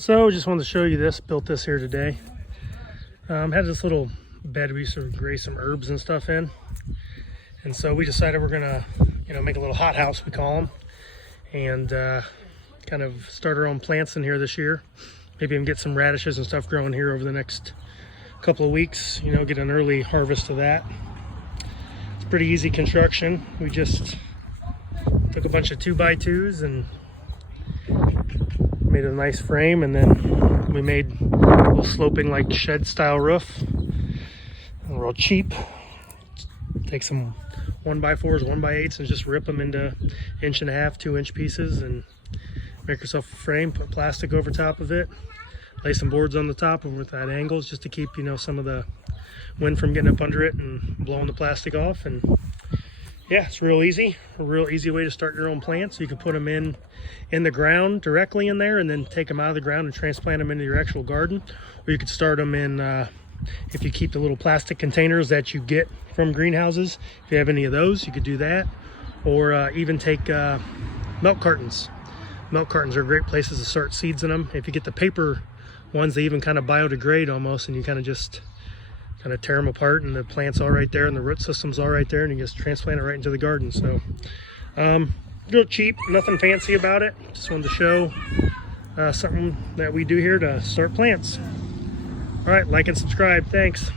So just wanted to show you this. Built this here today. Had this little bed we used to raise some herbs and stuff in, and so we decided we're gonna, make a little hothouse, we call them, and kind of start our own plants in here this year. Maybe even get some radishes and stuff growing here over the next couple of weeks. Get an early harvest of that. It's pretty easy construction. We just took a bunch of 2x2s and made a nice frame, and then we made a little sloping like shed style roof. And real cheap. Take some 1x4s, 1x8s and just rip them into 1.5 to 2 inch pieces and make yourself a frame. Put plastic over top of it, lay some boards on the top with that angles just to keep some of the wind from getting up under it and blowing the plastic off. And yeah, it's real easy. A real easy way to start your own plants. You can put them in the ground directly in there and then take them out of the ground and transplant them into your actual garden. Or you could start them in, if you keep the little plastic containers that you get from greenhouses, if you have any of those, you could do that. Or even take milk cartons. Milk cartons are great places to start seeds in them. If you get the paper ones, they even kind of biodegrade almost, and you kind of tear them apart, and the plant's all right there, and the root system's all right there, and you just transplant it right into the garden. So real cheap, nothing fancy about it. Just wanted to show something that we do here to start plants. All right, like and subscribe. Thanks.